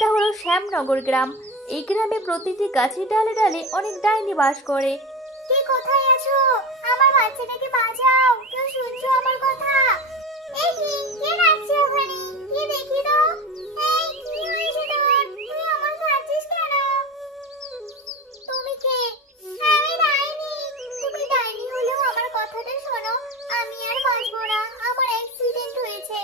এটা হলো শ্যামনগর গ্রাম। এই গ্রামে প্রতিটি গাছের ডালে ডালে অনেক ডাইনি বাস করে। কে কোথায় আছো? আমার বাচ্চাটাকে বাঁচাও, কেউ শুনছো আমার কথা? এই কি, কে ডাকছে ওখানে? কি দেখি তো। এই কি হয়েছে তোর? তুই আমার কাঁদছিস কেন? তুমি কে? আমি ডাইনি। তুমি ডাইনি হলেও আমার কথাটা শোনো। আমি আর বাঁচবো না, আমার অ্যাক্সিডেন্ট হয়েছে।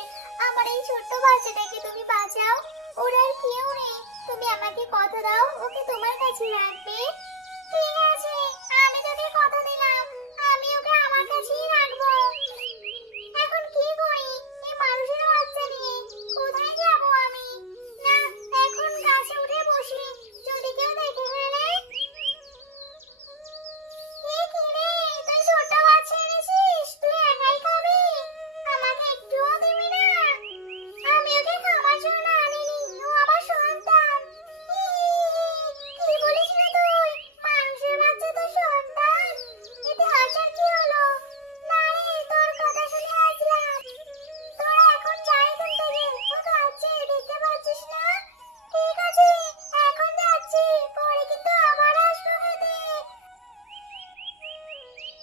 আমার এই ছোট্ট বাচ্চাটাকে তুমি বাঁচাও। ওর আর কেউ নেই। তুমি আমাকে কথা দাও, ওকে তোমার কাছে রাখবে। ঠিক আছে, আমি তোকে কথা দিলাম, আমি ওকে আমার কাছেই রাখবো। এখন কি করি এই মানুষের বাচ্চা নিয়ে? কোথায় যাব আমি? না, এখন গাছে উঠে বসি, যদি কেউ দেখে ফেলে। এ কি রে, তুই ছোট বাচ্চা এনেছিস? তুই একাই খাবি? আমাকে একটুও দিবি না? আমি ওকে খাওয়ার জন্য আনিনি, ও আমার সন্তান। কি বলিস না তুই? মানুষের বাচ্চা তো সন্তান? এতে হাসার কি হলো? না রে, তোর কথা শুনে আসলাম। তোরা এখন যা এখান থেকে। ও কাঁদছে, দেখতে পাচ্ছিস না? ঠিক আছে, এখন যাচ্ছি, পরে কিন্তু আবার আসবো খেতে।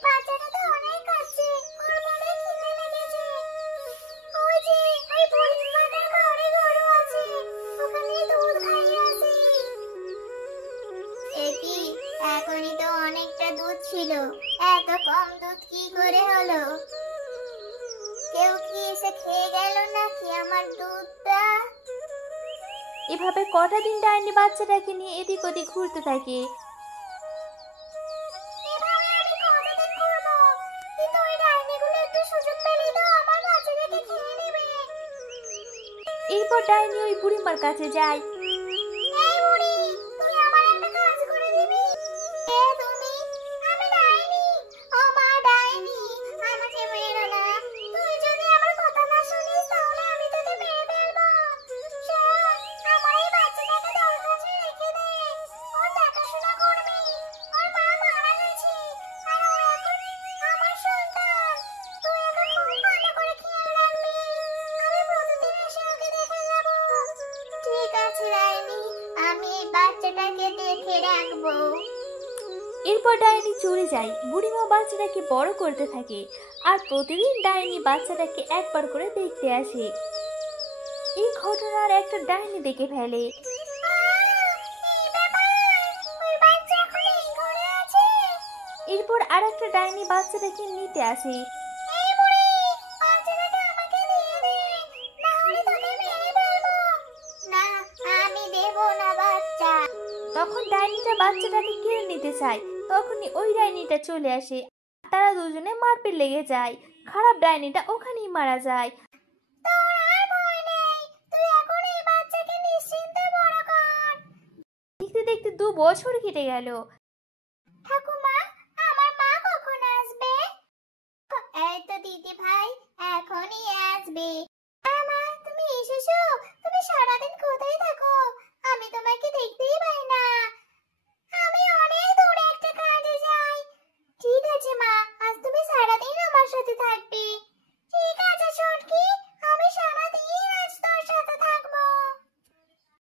বাচ্চাটা তো অনেক কাঁদছে, ওর মনে খিদে লেগেছে। ওই যে ওই বুড়িমাটার ঘরে গরু আছে, ওখানে দুধ খাইয়ে আসি। একি, এখনই তো অনেকটা দুধ ছিল, এত কম দুধ কি করে হলো? কেউ কি এসে খেয়ে গেল নাকি আমার দুধটা? এভাবে কটা দিন ডাইনি বাচ্চাটাকে নিয়ে এদিক ওদিক ঘুরতে থাকে। এভাবে আমি কতদিন ঘুরবো? কিন্তু ওই ডাইনিগুলো একটু সুযোগ পেলেই তো আমার বাচ্চাটাকে খেয়ে নেবে। এরপর ডাইনি ওই বুড়িমার কাছে যায়। এই বুড়ি, তুই আমার একটা কাজ করে দিবি? কে তুমি? আমি ডাইনি। ও মা, ডাইনি, আমাকে মেরো না। তুই যদি আমার কথা না শুনিস তাহলে আমি তোকে মেরে ফেলবো। শোন, আমার এই বাচ্চাটাকে তোর কাছে রেখে দে। ওর দেখাশোনা করবি। ওর মা মারা গেছে, আর ও এখন আমার সন্তান। তুই ওকে খুব ভালো করে খেয়াল রাখবি। আমি প্রতিদিন এসে ওকে দেখে যাব। ঠিক আছে ডাইনি, আমি এই বাচ্চাটাকে দেখে রাখবো। এরপর ডাইনি চলে যায়। বুড়িমা বাচ্চাটাকে বড় করতে থাকে আর প্রতিদিন ডাইনি বাচ্চাটাকে একবার করে দেখতে আসে। এই ঘটনার একটা ডাইনি দেখে ফেলে। এই ব্যাপার, ওই বাচ্চা এখন এই ঘরে আছে? এরপর আর একটা ডাইনি বাচ্চাটাকে নিতে আসে। এই বুড়ি, বাচ্চাটাকে আমাকে দিয়ে দে, না হলে তোকে মেরে ফেলবো। না, আমি দেব না বাচ্চা। তখন ডাইনিটা বাচ্চাটাকে কেড়ে নিতে চায়। তখনই ওই ডাইনিটা চলে আসে। তারা দুজনে মারপিট লেগে যায়। খারাপ ডাইনিটা ওখানেই মারা যায়। তোর আর ভয় নেই, তুই এখন এই বাচ্চাকে নিশ্চিন্তে বড় কর। দেখতে দেখতে 2 বছর কেটে গেল। ঠাকুমা, আমার মা কখন আসবে? এই তো দিদি ভাই, এখনই আসবে।